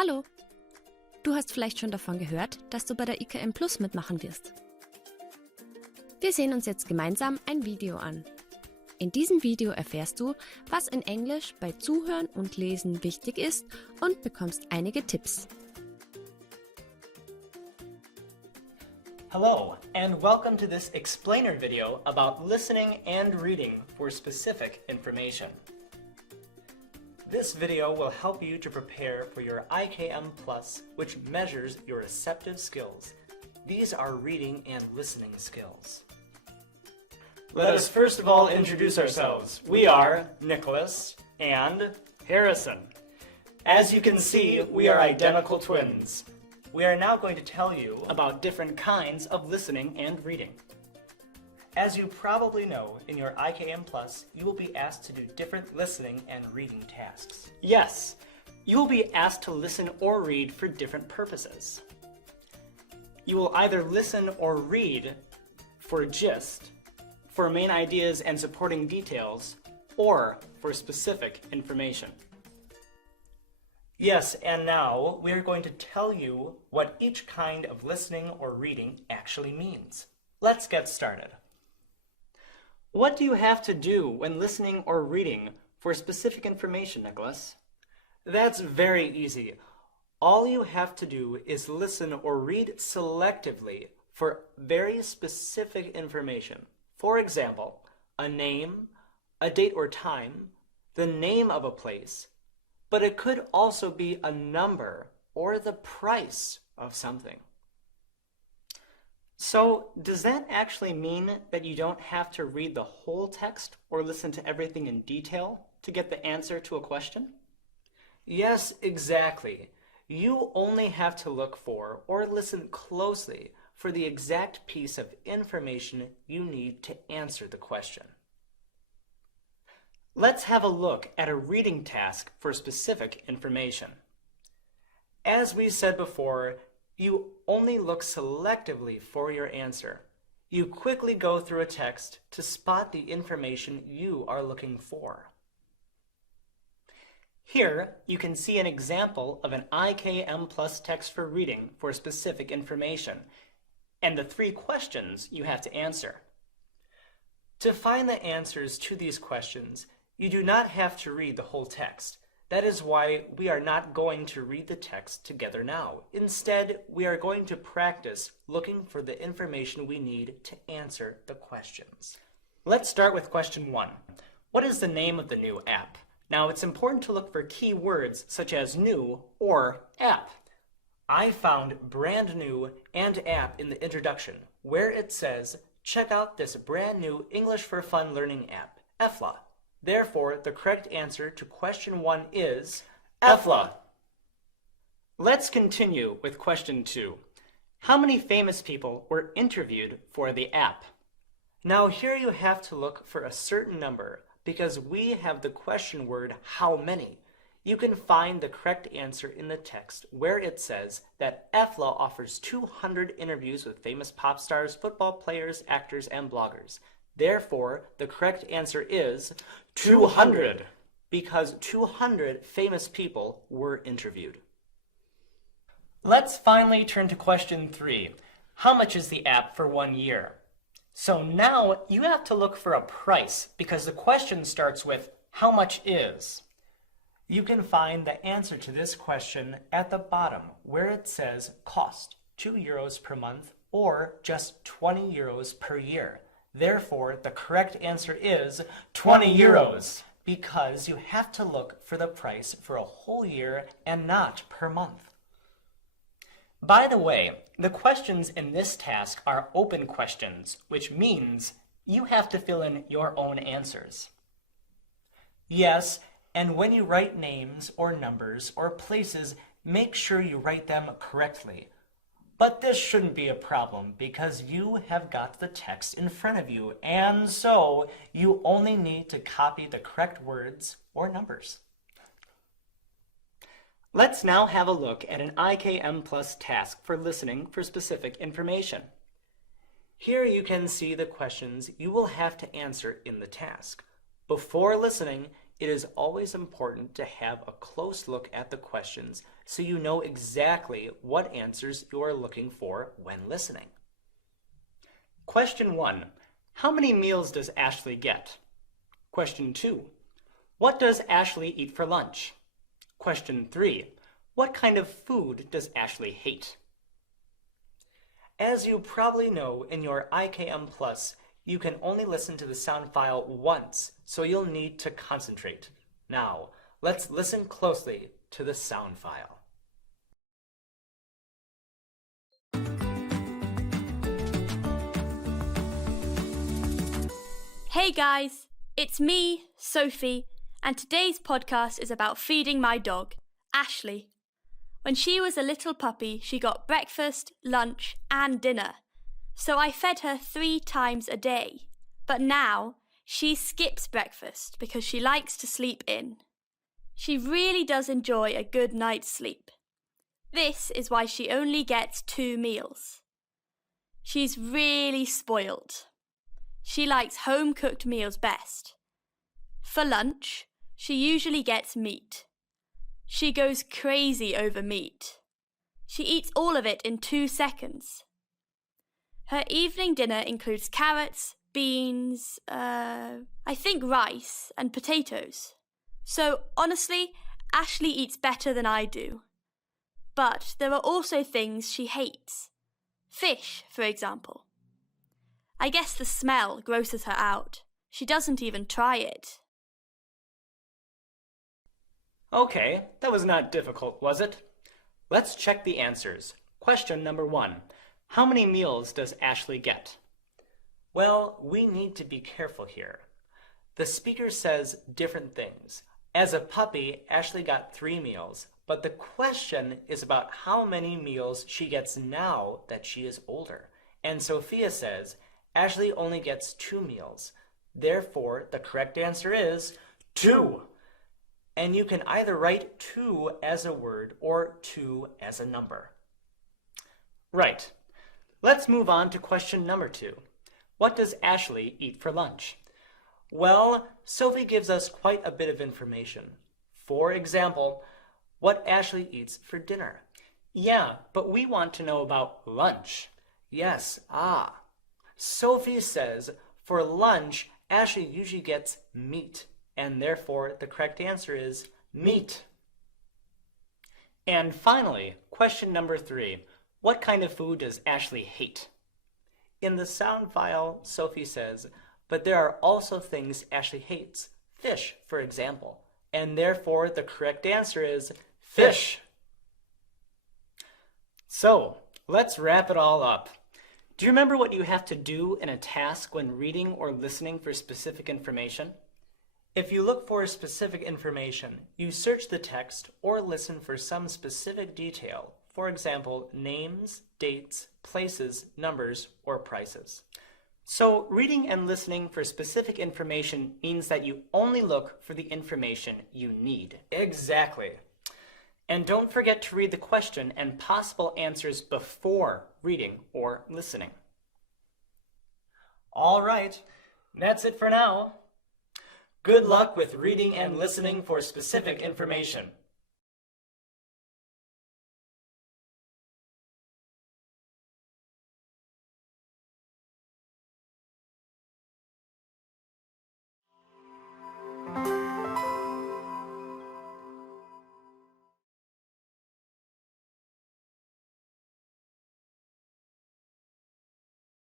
Hallo! Du hast vielleicht schon davon gehört, dass du bei der IKM Plus mitmachen wirst. Wir sehen uns jetzt gemeinsam ein Video an. In diesem Video erfährst du, was in Englisch bei Zuhören und Lesen wichtig ist und bekommst einige Tipps. Hello, and welcome to this explainer video about listening and reading for specific information. This video will help you to prepare for your IKM Plus, which measures your receptive skills. These are reading and listening skills. Let us first of all introduce ourselves. We are Nicholas and Harrison. As you can see, we are identical twins. We are now going to tell you about different kinds of listening and reading. As you probably know, in your IKM Plus, you will be asked to do different listening and reading tasks. Yes, you will be asked to listen or read for different purposes. You will either listen or read for gist, for main ideas and supporting details, or for specific information. Yes, and now we are going to tell you what each kind of listening or reading actually means. Let's get started. What do you have to do when listening or reading for specific information, Nicholas? That's very easy. All you have to do is listen or read selectively for very specific information. For example, a name, a date or time, the name of a place, but it could also be a number or the price of something. So, does that actually mean that you don't have to read the whole text or listen to everything in detail to get the answer to a question? Yes, exactly. You only have to look for or listen closely for the exact piece of information you need to answer the question. Let's have a look at a reading task for specific information. As we said before, you only look selectively for your answer. You quickly go through a text to spot the information you are looking for. Here, you can see an example of an IKM Plus text for reading for specific information, and the 3 questions you have to answer. To find the answers to these questions, you do not have to read the whole text. That is why we are not going to read the text together now. Instead, we are going to practice looking for the information we need to answer the questions. Let's start with question 1. What is the name of the new app? Now, it's important to look for key words such as new or app. I found brand new and app in the introduction, where it says, check out this brand new English for Fun Learning app, EFLA. Therefore, the correct answer to question 1 is EFLA. Let's continue with question 2. How many famous people were interviewed for the app? Now here you have to look for a certain number because we have the question word how many. You can find the correct answer in the text where it says that EFLA offers 200 interviews with famous pop stars, football players, actors, and bloggers. Therefore, the correct answer is 200, because 200 famous people were interviewed. Let's finally turn to question 3. How much is the app for 1 year? So now you have to look for a price because the question starts with how much is. You can find the answer to this question at the bottom where it says cost, €2 per month or just €20 per year. Therefore, the correct answer is 20 euros because you have to look for the price for a whole year and not per month. By the way, the questions in this task are open questions, which means you have to fill in your own answers. Yes, and when you write names or numbers or places, make sure you write them correctly. But this shouldn't be a problem because you have got the text in front of you, and so you only need to copy the correct words or numbers. Let's now have a look at an IKM Plus task for listening for specific information. Here you can see the questions you will have to answer in the task. Before listening, it is always important to have a close look at the questions so you know exactly what answers you are looking for when listening. Question 1. How many meals does Ashley get? Question 2. What does Ashley eat for lunch? Question 3. What kind of food does Ashley hate? As you probably know, in your IKM Plus, you can only listen to the sound file once, so you'll need to concentrate. Now, let's listen closely to the sound file. Hey guys, it's me, Sophie, and today's podcast is about feeding my dog, Ashley. When she was a little puppy, she got breakfast, lunch, and dinner. So I fed her 3 times a day. But now, she skips breakfast because she likes to sleep in. She really does enjoy a good night's sleep. This is why she only gets 2 meals. She's really spoiled. She likes home-cooked meals best. For lunch, she usually gets meat. She goes crazy over meat. She eats all of it in 2 seconds. Her evening dinner includes carrots, beans, I think rice and potatoes. So honestly, Ashley eats better than I do. But there are also things she hates. Fish, for example. I guess the smell grosses her out. She doesn't even try it. Okay, that was not difficult, was it? Let's check the answers. Question number 1. How many meals does Ashley get? Well, we need to be careful here. The speaker says different things. As a puppy, Ashley got 3 meals, but the question is about how many meals she gets now that she is older. And Sophia says Ashley only gets 2 meals. Therefore, the correct answer is 2. And you can either write 2 as a word or 2 as a number. Right. Let's move on to question number 2. What does Ashley eat for lunch? Well, Sophie gives us quite a bit of information. For example, what Ashley eats for dinner. Yeah, but we want to know about lunch. Yes, Sophie says for lunch, Ashley usually gets meat, and therefore the correct answer is meat. And finally, question number 3. What kind of food does Ashley hate? In the sound file, Sophie says, but there are also things Ashley hates. Fish, for example. And therefore, the correct answer is fish. So, let's wrap it all up. Do you remember what you have to do in a task when reading or listening for specific information? If you look for specific information, you search the text or listen for some specific detail. For example, names, dates, places, numbers, or prices. So reading and listening for specific information means that you only look for the information you need. Exactly. And don't forget to read the question and possible answers before reading or listening. All right, that's it for now. Good luck with reading and listening for specific information.